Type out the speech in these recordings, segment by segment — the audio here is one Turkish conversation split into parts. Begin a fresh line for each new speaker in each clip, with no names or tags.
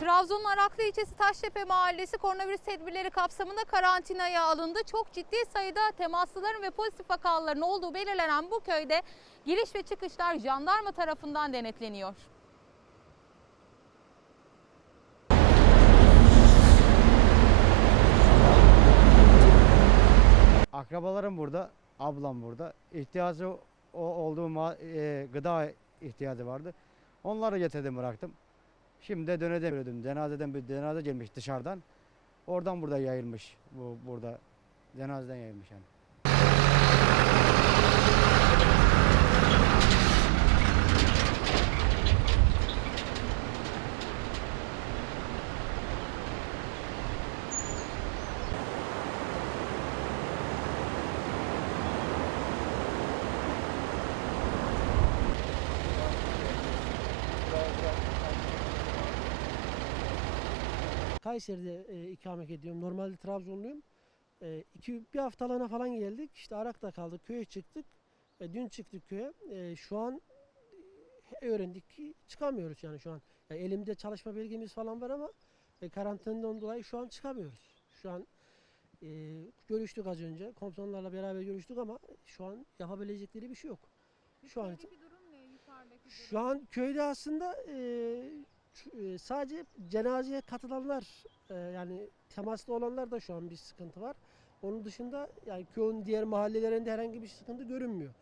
Trabzon'un Araklı ilçesi Taştepe mahallesi koronavirüs tedbirleri kapsamında karantinaya alındı. Çok ciddi sayıda temaslıların ve pozitif vakaların olduğu belirlenen bu köyde giriş ve çıkışlar jandarma tarafından denetleniyor.
Akrabalarım burada, ablam burada. İhtiyacı o olduğu e, gıda ihtiyacı vardı. Onları getirdim bıraktım. Şimdi de dönede gördüm. Cenazeden bir cenaze gelmiş dışarıdan. Oradan burada yayılmış. Bu burada cenazeden yayılmış yani.
Kayseri'de e, ikamet ediyorum. Normalde Trabzonluyum. E, iki, bir haftalığına falan geldik. İşte Arak'ta kaldık. Köye çıktık. E, dün çıktık köye. E, şu an e, öğrendik ki çıkamıyoruz yani şu an. Yani elimde çalışma bilgimiz falan var ama e, karantinadan dolayı şu an çıkamıyoruz. Şu an e, görüştük az önce. Komisyonlarla beraber görüştük ama şu an yapabilecekleri bir şey yok. Şu an için. Şu an köyde aslında e, ee, sadece cenazeye katılanlar e, yani temaslı olanlar da şu an bir sıkıntı var. Onun dışında yani köyün diğer mahallelerinde herhangi bir sıkıntı görünmüyor.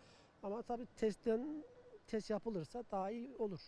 Ama tabii testten test yapılırsa daha iyi olur.